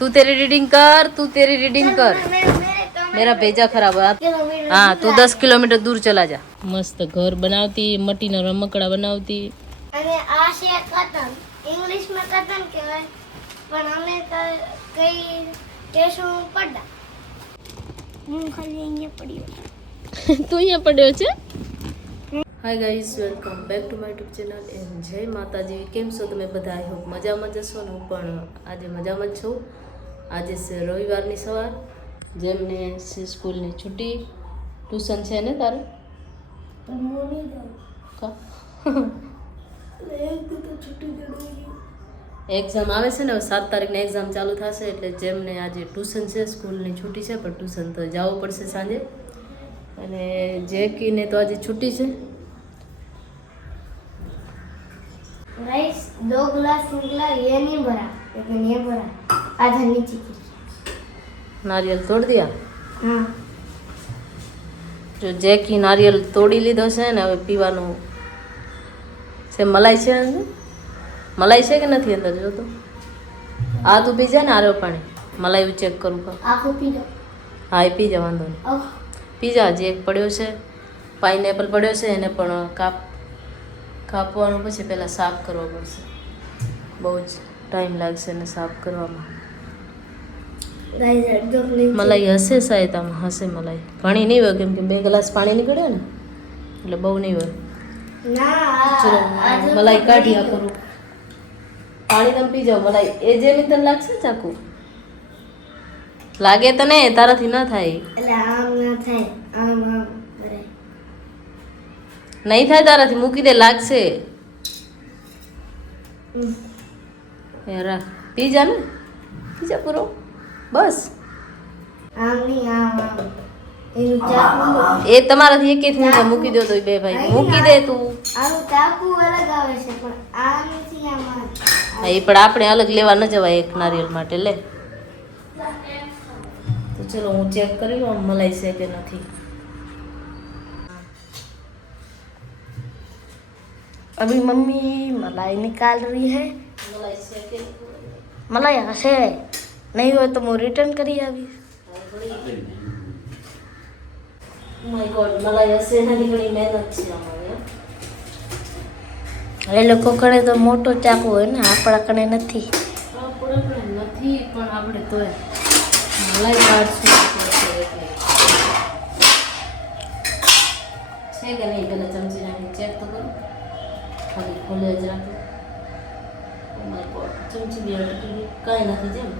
तू तेरी रीडिंग कर तू तेरी रीडिंग कर मेरे मेरे तो मेरा भेजा खराब है किलोमीटर હા તું દસ કિલોમીટર દૂર ચલા જા મસ્ત ઘર બનાવતી મટીના રમકડા બનાવતી અને આ છે કતન ઇંગ્લિશમાં કતન કહેવાય પણ અમે તો કઈ કેશું પડ્યા હું ખાલી અહીંયા પડ્યો તું અહીંયા પડ્યો છે hi guys welcome back to my YouTube channel and Jai Mataji કેમ છો તમે બધા આઈ હોપ મજામાં જશો ને હું પણ આજે મજામાં જ છું આજે છે રવિવારની સવાર. જેમને છે સ્કૂલની છૂટી ટ્યુશન છે ને તારું? એક્ઝામ આવે છે ને સાત તારીખની એક્ઝામ ચાલુ થશે એટલે જેમને આજે ટ્યુશન છે સ્કૂલની છૂટી છે પણ ટ્યુશન તો જવું પડશે સાંજે. અને જે કીને તો આજે છૂટી છે. રાઈસ દો ગ્લાસ નિકલા એ નહીં ભરા. લેકિન એ ભરા. आधा नीचे की નારિયેલ તોડ દિયા हाँ જો જેકી નારિયેલ તોડી લીધો છે ને હવે પીવાનું છે મલાઈ છે અંદર મલાઈ છે કે નથી અંદર જો તો આ તું પી જા ને આરો પાણી મલાઈ ચેક કરું કા आंखों पी लो હા એ પી જા વાંધો નહીં अब પીઝા હજી એક પડ્યો છે પાઇનેપલ પડ્યો છે એને પણ કાપ કાપવાનું પછી પહેલાં સાફ કરવો પડશે બહુ જ ટાઈમ લાગશે એને સાફ કરવામાં गाइस जो नहीं મલાઈ હશે સાહેબ આમ હશે મલાઈ. ઘણી નહીં હોય કેમ કે બે ગ્લાસ પાણી નીકળે ને એટલે બહુ નહીં હોય. ચલો મલાઈ કાઢી આપો પાણી તમે પી જાઓ મલાઈ. એ જે તને લાગશે ચાકુ? લાગે તો તને તારાથી ન થાય. નહીં થાય તારાથી મૂકી દે લાગશે. રાખ. પી જા ને. પી જા પૂરો. બસ આમ નહીં આમ આમ એનું ચાકુ એ તમારાથી એક એક મિનિટ મૂકી દો તો બે ભાઈ મૂકી દે તું આનું ચાકુ અલગ આવે છે પણ આ નથી આમાં હા, એ પણ આપણે અલગ લેવા ન જવાય એક નારિયેલ માટે લે તો ચલો હું ચેક કરી લઉં મલાઈ છે કે નથી अभी मम्मी मलाई निकाल रही है મલાઈ છે કે मलाई हंसे નહીં હોય તો હું રિટર્ન કરી આવીશ. Oh માય ગોડ મલાઈ હશે ઘણી મહેનત છે એ લોકો કણે તો મોટો ચાકુ હોય ને આપણા કણે નથી. નથી પણ આપણે તો મલાઈ છે કે નહીં પહેલાં ચમચી નાખી ચેક તો કરું. ખાલી ખોલે જ રાખું. ચમચી બે નથી જેમ.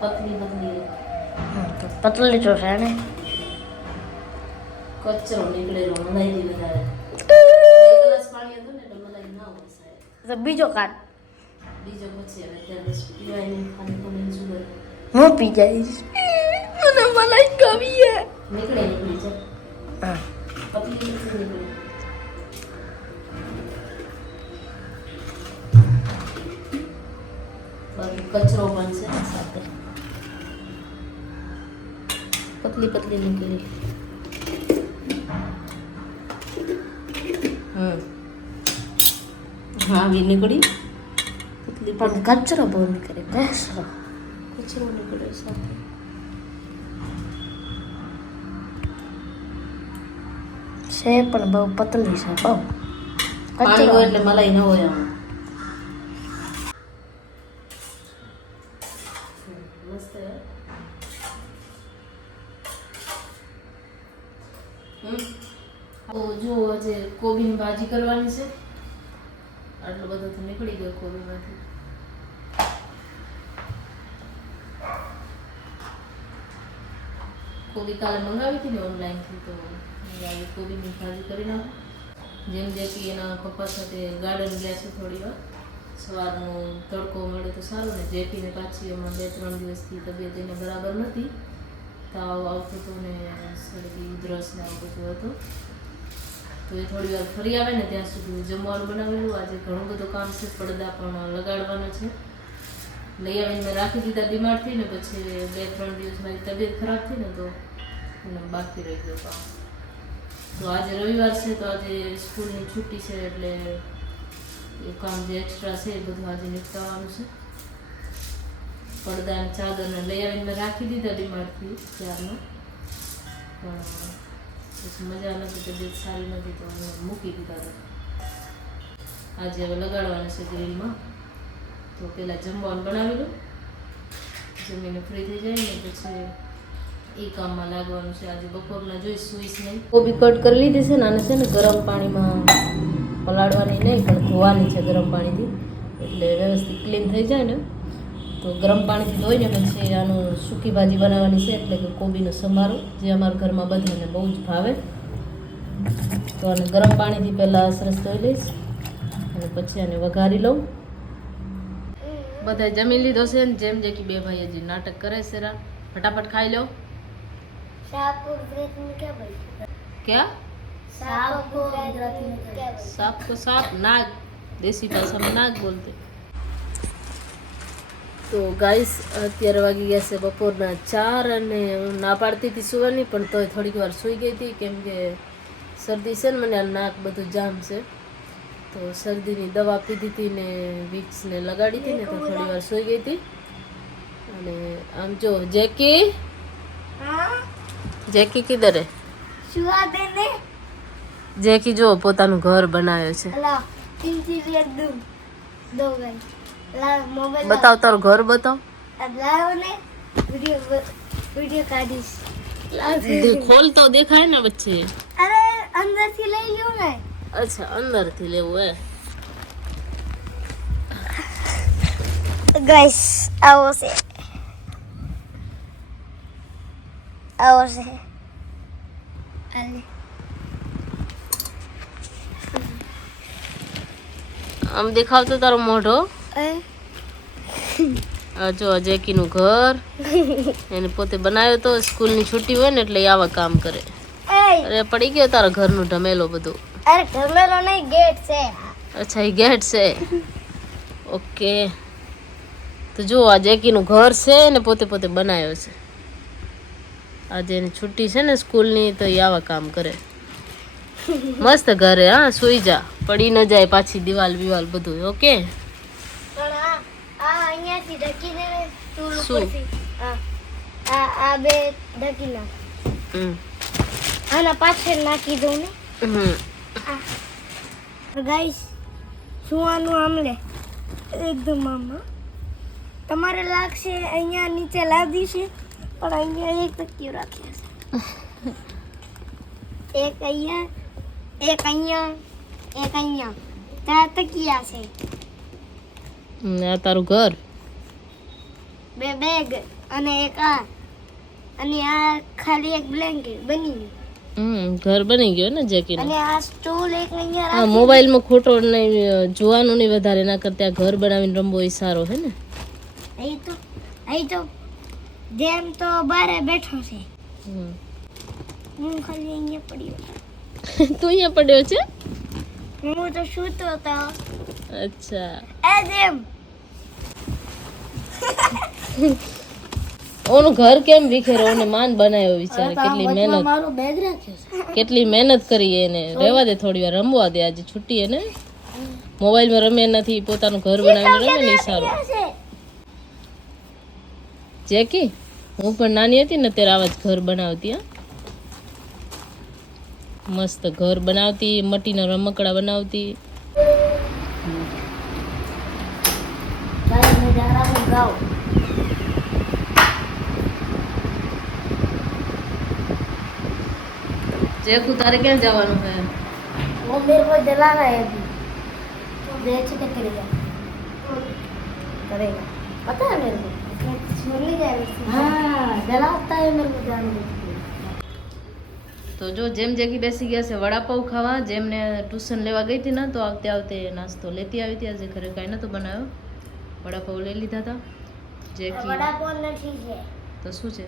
પતલી પતલી તો પતલી તો છે ને. કચરો નીકળેલો મલાઈ વધારે. ગ્લાસ પાણી હતું ને એટલે મલાઈ ના હોય બીજો કાટ બીજો પછી હવે ત્યારે પીવાય ખાલી ખોલીને સુગર હું પી જઈશ. મને મલાઈ ગમી હે નીકળે નીકળી જાય હા. પતલી નથી નીકળે. કચરો પણ છે સાથે. પતલી પતલી નીકળી હમ હા આવી નીકળી પતલી પણ કચરો બહુ નીકળે કચરો કચરો નીકળે સાથે છે પણ બહુ પતલી છે બહુ પાણી હોય એટલે મલાઈ ન હોય આમાં મસ્ત હે. હમ. તો જો આજે કોબીની ભાજી કરવાની છે. આટલો બધો તો નીકળી ગયો કોબીમાંથી કોબી કાલે મંગાવી હતી ને ઓનલાઈનથી તો આજે કોબીની ભાજી કરી નાખું. જેમ જેથી એના પપ્પા સાથે ગાર્ડન ગયા છે થોડી વાર, સવારનો તડકો મળે તો સારું ને જેપીને પાછી એમાં બે ત્રણ દિવસથી તબિયત એને બરાબર નથી. તાવ આવતો હતો ને શરદી ઉધરસ ને આવું બધું હતું. તો એ થોડી વાર ફરી આવે ને ત્યાં સુધી જમવાનું બનાવેલું. આજે ઘણું બધું કામ છે, પડદા પણ લગાડવાના છે. લઈ આવીને મેં રાખી દીધા બીમાર થઈને પછી બે ત્રણ દિવસ મારી તબિયત ખરાબ થઈ ને તો બાકી રહી ગયું કામ. તો આજે રવિવાર છે, તો આજે સ્કૂલની છુટ્ટી છે એટલે એ કામ જે એક્સ્ટ્રા છે એ બધું આજે નીકળવાનું છે. પડદા ચાદરને લઈ આવીને મેં રાખી દીધા ડીમાર્ટથી ત્યારનો. પણ પછી મજા નથી, તબિયત સારી નથી, તો અમે મૂકી દીધા હતા આજે હવે લગાડવાના છે ગ્રીલમાં. તો પહેલાં જમવાનું બનાવી લઉં. જમીને ફ્રી થઈ જાય ને પછી એ કામમાં લાગવાનું છે. આજે બપોરના જોઈશ સુઈશ નહીં. કોબી કટ કરી લીધી છે ને, આને છે ને ગરમ પાણીમાં પલાળવાની નહીં, પણ ધોવાની છે ગરમ પાણીથી. એટલે વ્યવસ્થિત ક્લીન થઈ જાય ને. તો ગરમ પાણીથી ધોઈને પછી આનું સૂકી ભાજી બનાવવાની છે એટલે કે કોબીનો સમારો જે અમારા ઘરમાં બધાને બહુ જ ભાવે. તો આને ગરમ પાણીથી પહેલાં સરસ ધોઈ લઈશ અને પછી આને વઘારી લઉં. બધા જમી લીધો છે ને જેમ જે કે બે ભાઈ હજી નાટક કરે છે રા. ફટાફટ ખાઈ લો. ક્યાં સાપ કો સાપ નાગ. દેશી ભાષામાં નાગ બોલતે. તો ગાઈસ અત્યારે વાગી ગયા છે બપોરના ચાર અને હું ના પાડતી હતી સુવાની પણ તોય થોડીક વાર સૂઈ ગઈ હતી કેમ કે શરદી છે ને મને આ નાક બધું જામ છે. તો શરદીની દવા પીધી હતી ને વિક્સને લગાડી હતી ને તો થોડી વાર સૂઈ ગઈ હતી. અને આમ જો જેકી? જેકી કિધરે જેકી જો પોતાનું ઘર બનાવ્યો છે. બતાવ તારું ઘર બતાવ ખોલ તો દેખાય ને વચ્ચે અરે અંદર થી લઈ લ્યો ને અચ્છા અંદર થી લેવું હે ગાઈસ આવો છે આવો છે આમ દેખાવતો તારો મોઢો જો જેકીનું ઘર. એને પોતે બનાવ્યો તો સ્કૂલની છુટ્ટી હોય ને એટલે આવા કામ કરે. અરે પડી ગયો તારા ઘરનું ઢમેલો બધું. અરે ઢમેલો નહીં ગેટ છે. અચ્છા એ ગેટ છે. ઓકે. તો જો આ જેકીનું ઘર છે ને પોતે પોતે બનાવ્યો છે. આજે એની છુટ્ટી છે ને સ્કૂલની તો એ આવા કામ કરે. મસ્ત ઘરે હા સુઈ જા. પડી ન જાય પાછી દિવાલ વિવાલ બધું ઓકે? અહીંયાથી ઢકીને સ્ટૂલ શું? ઉપરથી આ આ આ બે ઢકી નાખ. હમ. આના પાછળ નાખી દઉં ને. હમ. ગાઈસ સુવાનું આમલે. એકદમ આમાં તમારે લાગશે અહીંયા નીચે લાદી છે પણ અહીંયા એક તકિયો રાખ્યો છે. એક અહીંયા એક અહીંયા એક અહીંયા. ચાર તકિયા છે. આ તારું ઘર? બે બેગ અને એક આ. અને આ ખાલી એક બ્લેન્કેટ બની ગયું. હમ ઘર બની ગયો ને જેકી અને આ સ્ટૂલ એક અહીંયા હા મોબાઈલમાં ખોટો નહીં જોવાનું નહીં વધારે એના કરતા ઘર બનાવીને રમવો એ સારો હે ને. અહીં તો અહીં તો જેમ તો બારે બેઠો છે. હું ખાલી અહીંયા પડ્યો તું અહીંયા પડ્યો છે? હું તો સૂતો હતો. અચ્છા. એ જેમ ઓનું ઘર કેમ વિખેરો? ઓને માન બનાવ્યો વિચારે. કેટલી મહેનત કેટલી મહેનત કરી એને. રહેવા દે થોડી વાર. રમવા દે આજે. છૂટી એને. મોબાઈલમાં રમે નથી. પોતાનું ઘર બનાવીને રમે ને સારું જેકી હું પણ નાની હતી ને ત્યારે આવા જ ઘર બનાવતી હા. મસ્ત ઘર બનાવતી મટીના રમકડા બનાવતી ભાઈ મેં જા रहा हूँ गाँव જેકુ તારે ક્યાં જવાનું છે वो मेरे को जलाना है अभी देख के करेगा करेगा पता है मेरे को छोड़ने जाएगा हाँ जलाता है मेरे को जानवर તો જો જેમ જેકી બેસી ગયા છે વડાપાઉં ખાવા જેમને ટ્યુશન લેવા ગઈ હતી ને તો આવતે આવતે નાસ્તો લેતી આવી હતી આજે ઘરે કાંઈ નહોતો બનાવ્યો વડાપાઉં લઈ લીધા હતા જે તો શું છે?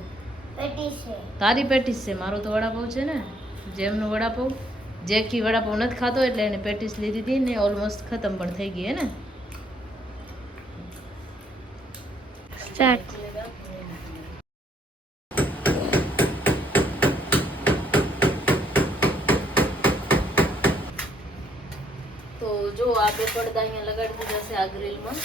તારી પેટીસ છે મારો તો વડાપાઉ છે ને. જેમનો વડાપાઉં જેકી વડાપાઉં નથી ખાતો એટલે એને પેટીસ લીધી હતી ને ઓલમોસ્ટ ખતમ પણ થઈ ગઈ ને? તો જો આપણે પડદા અહીંયા લગાડી દીધા છે આ ગ્રીલમાં.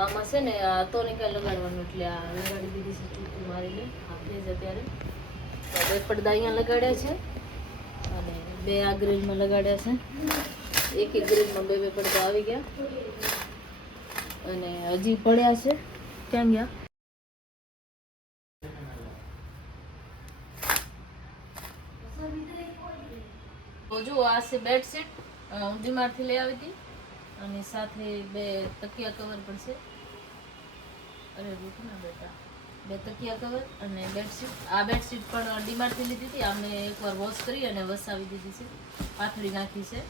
આમાં છે ને તો ને કાંઈ લગાડવાનું એટલે આ લગાડી દીધી છે ચૂંટણી મારીને આપી છે અત્યારે. બે પડદા અહીંયા લગાડ્યા છે અને બે આ ગ્રીલમાં લગાડ્યા છે. એક એક ગ્રીલમાં બે બે પડદા આવી ગયા. અને હજી પડ્યા છે. ક્યાં ગયા? જો આ છે બેડશીટ હું ડીમાર્ટથી લઈ આવી હતી. અને સાથે બે તકિયા કવર પણ છે. અરે રૂપના બેટા. બે તકિયા કવર અને બેડશીટ આ બેડશીટ પણ ડીમાર્ટથી લીધી હતી. આ મેં એકવાર વોશ કરી અને વસાવી દીધી છે. પાથરી નાખી છે.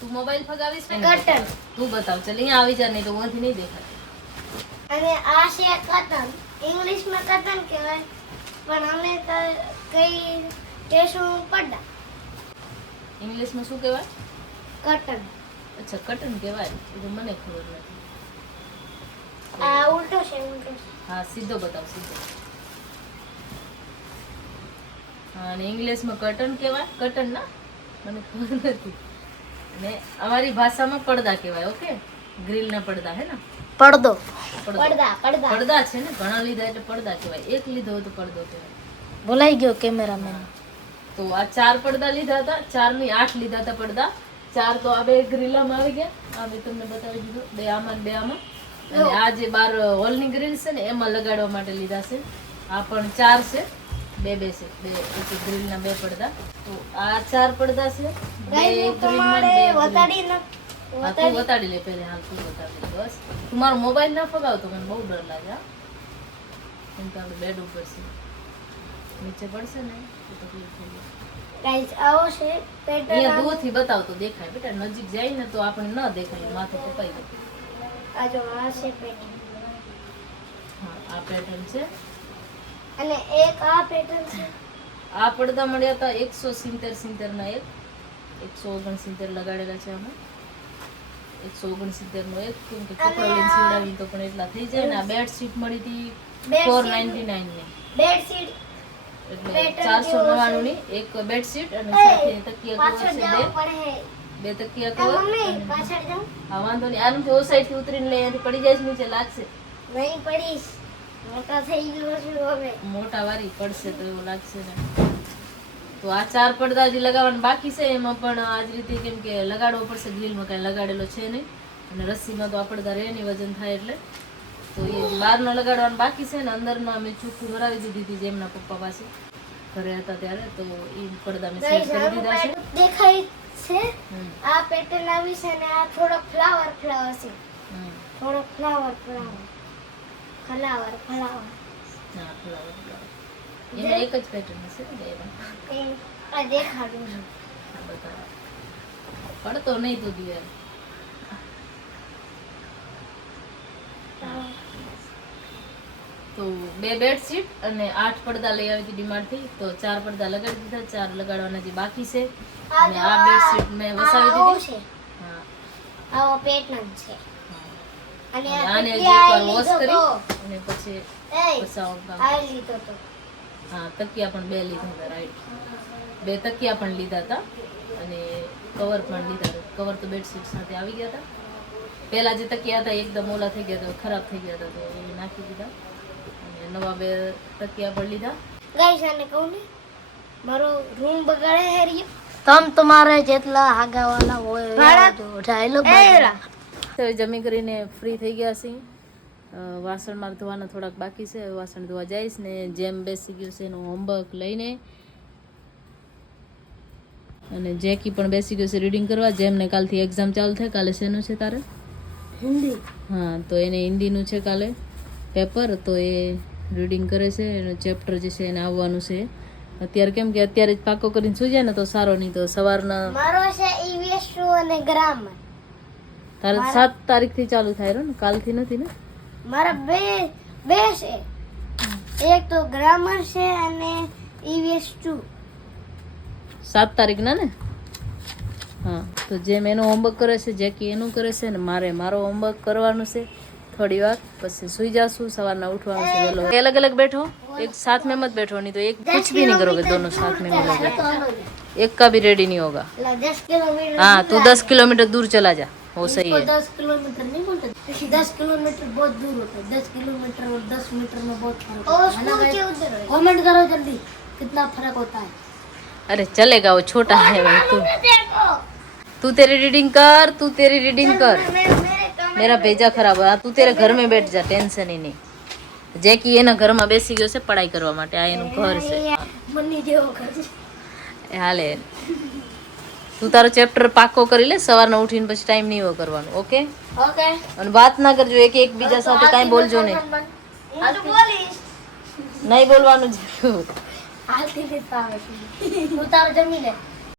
તું મોબાઈલ ફગાવીશ ને? Curtain. તું બતાવ. ચાલ અહીંયા આવી જા નહીં તો ઓથી નહીં દેખાય. અને આ છે કતન ઇંગ્લિશમાં કતન કહેવાય. પણ અમે કઈ કહેશું પડદા. ઇંગ્લિશમાં શું કહેવાય? કટન અચ્છા કટન કહેવાય. એ મને ખબર નથી. આ ઉલટો છે ઉલટો હા સીધો બતાવ સીધો. હા અને ઇંગ્લિશમાં કટન કહેવાય? કટન ના? મને ખબર નથી. અને અમારી ભાષામાં પડદા કહેવાય ઓકે? ગ્રીલના પડદા હે ને? પડદો. પડદો. પડદા પડદા. પડદા છે ને? ઘણા લીધા એટલે પડદા કહેવાય. એક લીધો હોય તો પડદો કહેવાય. બોલાઈ ગયો કેમેરામેન. તો આ ચાર પડદા લીધા હતા. ચારની આઠ લીધા હતા પડદા. ચાર તો આ બે ગ્રીલામાં આવી ગયા. આ બે તમને બતાવી દીધું બે આમાં બે આમાં. અને આ જે બાર હોલની ગ્રીલ છે ને એમાં લગાડવા માટે લીધા છે. આ પણ ચાર છે. બે બે છે. બે એક ગ્રીલના બે પડદા. તો આ ચાર પડદા છે. બે. વતાડી ન તું લે પહેલા હાલ તું વતાડી બસ. તું મારો મોબાઈલ ના ફગાવતો મને બહુ ડર લાગે હા. એમ તો આપણે બેડ ઉપર છે નીચે પડશે ને તો તકલીફ થઈ જાય ગાઈસ આવો છે પેટર્ન અહીંયા દૂરથી બતાવતો દેખાય. બેટા નજીક જાય ને તો આપણે ન દેખાય માથું કપાઈ જાય આ જો આ છે પેટર્ન હા આ પેટર્ન છે. અને એક આ પેટર્ન છે. આ પડદા મળ્યા હતા એકસો સિત્તેર સિત્તેર ના એક. એકસો ઓગણસિત્તેર લગાડેલા છે આમાં. એકસો ઓગણસિત્તેર નો એક કેમ કે કપડો લઈને સીવડાવી તો પણ એટલા થઈ જાય ને. આ બેડશીટ. મળી હતી. ફોર નાઇન્ટી નાઇનની. બેડશીટ. ચારસો નવ્વાણું ની એક બેડશીટ અને સાથે તકિયા કવર છે બે. બે તકિયા કવર મમ્મી અને- પાછળ જાઉં હા વાંધો નહીં. આનાથી ઓ સાઈડથી ઉતરીને લઈ પડી જાય નીચે લાગશે. નહીં પડીશ. મોટા થઈ ગયો છું હવે. મોટા વારી પડશે તો એવું લાગશે ને. તો આ ચાર પડદા જે લગાવવાના બાકી છે. એમાં પણ આ જ રીતે કેમ કે લગાડવો પડશે. ગ્રીલમાં કાંઈ લગાડેલો છે નહીં. અને રસ્સીમાં તો આ પડદા રહે નહીં વજન થાય એટલે. તો એ બહારનો લગાડવાનું બાકી છે ને અંદરના અમે ચોખ્ખું ભરાવી દીધી હતી જેમના પપ્પા પાસે. ઘરે હતા ત્યારે તો એ પડદા મેં સેટ કરી દીધા છે. દેખાય છે. આ પેટર્ન આવી છે અને આ થોડો ફ્લાવર ફ્લાવર છે. થોડો ફ્લાવર ફ્લાવર ફ્લાવર ફ્લાવર હા ફ્લાવર ફ્લાવર એમાં એક જ પેટર્ન હશે ને. આ દેખાડું છું. પડતો નહીં તો દિયર તો બે બેડશીટ અને આઠ પડદા લઈ આવી હતી ડીમાર્ટથી. તો ચાર પડદા લગાડી દીધા ચાર લગાડવાના જે બાકી છે. અને આ બેડશીટ મેં વસાવી દીધી. છે. હા. આવો પેટર્ન છે. અને આને જે પર વોશ કરી અને પછી વસાવવા આ લીધો તો. હા તકિયા પણ બે લીધા હતા રાઈટ બે તકિયા પણ લીધા હતા અને કવર પણ લીધા હતા. કવર તો બેડશીટ સાથે આવી ગયા હતા. પહેલા જે તકિયા હતા એકદમ ઓલા થઈ ગયા હતા ખરાબ થઈ ગયા હતા તો એ નાખી દીધા. નવા બે તકિયા પર લીધા. ગાઈસ આને કહું ને મારો રૂમ બગાડે હેરિયો તમ તમારે જેટલા હાગાવાલા હોય ડાયલોગ તો જમી કરીને ફ્રી થઈ ગયા છે વાસણ મારે ધોવાના થોડાક બાકી છે. વાસણ ધોવા જઈશ ને જેમ બેસી ગયું છે એનું હોમવર્ક લઈને. અને જેકી પણ બેસી ગયું છે રીડિંગ કરવા. જેમને કાલથી એક્ઝામ ચાલુ થાય કાલે શેનું છે તારે? હિન્દી. હા તો એને હિન્દીનું છે કાલે પેપર તો એ રીડિંગ કરે છે એનું ચેપ્ટર જે છે એને આવવાનું છે. અત્યારે કેમ કે અત્યારે જ પાકો કરીને સુઈ જાય ને તો સારો નહીં તો સવારના મારો છે ઈવીએસ અને ગ્રામર. તારે સાત તારીખથી ચાલુ થાય ને કાલથી નથી ને? મારા બે બે છે. એક તો ગ્રામર છે અને ઈવીએસ ટુ સાત તારીખના ને? હા તો જેમ એનું હોમવર્ક કરે છે જેકી એનું કરે છે ને મારે મારો હોમવર્ક કરવાનું છે. થોડી વાર પછી સુઈ જાશું સવારના ઉઠવાનું છે બોલો. अलग અલગ બેઠો? એક साथ में मत बैठो नहीं तो एक कुछ भी नहीं करोगे दोनों साथ में मिलोगे एक का भी रेडी नहीं होगा हाँ तू दस किलोमीटर दूर चला जा वो सही है दस किलोमीटर नहीं बोलते दस किलोमीटर बहुत दूर होता है दस किलोमीटर और दस मीटर में बहुत फ़र्क कितना फ़र्क होता है अरे चलेगा वो छोटा है भाई तू तू तेरी रीडिंग कर तू तेरी रीडिंग कर મેરા ભેજા ખરાબ આ તું તેરા ઘર મેં બેઠ જા ટેન્શન નહીં. જેકી એના ઘરમાં બેસી ગયો છે પઢાઈ કરવા માટે. આ એનું ઘર છે. મમ્મી જેવો ઘર છે. હાલે. તું તારો ચેપ્ટર પાકો કરી લે સવારના ઉઠીને પછી ટાઈમ નહીં કરવાનો ઓકે ઓકે અને વાત ના કરજો એક એકબીજા સાથે કાંઈ બોલજો નહીં. નહીં બોલવાનું જ. હાલતી હું તારો જમી લે.